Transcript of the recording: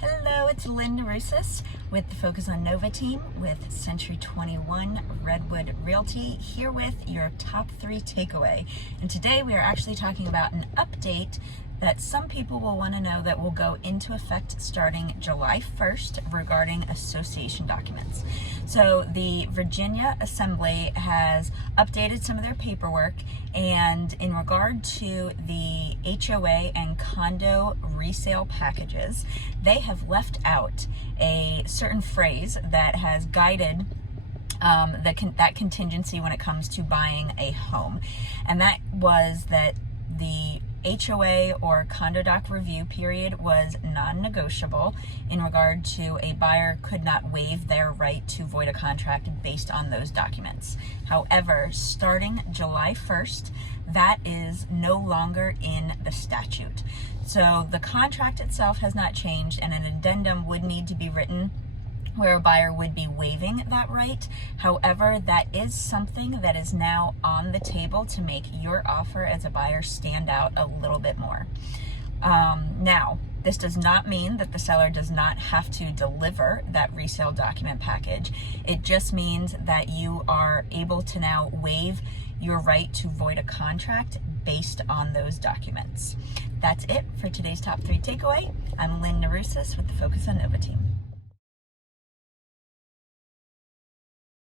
Hello, it's Lynn Norusis with the Focus on Nova team with Century 21 Redwood Realty, here with your top 3 takeaway. And today we are actually talking about an update that some people will want to know that will go into effect starting July 1st regarding association documents. So the Virginia Assembly has updated some of their paperwork, and in regard to the HOA and condo resale packages, they have left out a certain phrase that has guided that contingency when it comes to buying a home. And that was that the HOA or condo doc review period was non-negotiable in regard to a buyer could not waive their right to void a contract based on those documents. However, starting July 1st, that is no longer in the statute. So the contract itself has not changed, and an addendum would need to be written where a buyer would be waiving that right. However, that is something that is now on the table to make your offer as a buyer stand out a little bit more. Now, this does not mean that the seller does not have to deliver that resale document package. It just means that you are able to now waive your right to void a contract based on those documents. That's it for today's top 3 takeaway. I'm Lynn Norusis with the Focus on Nova team.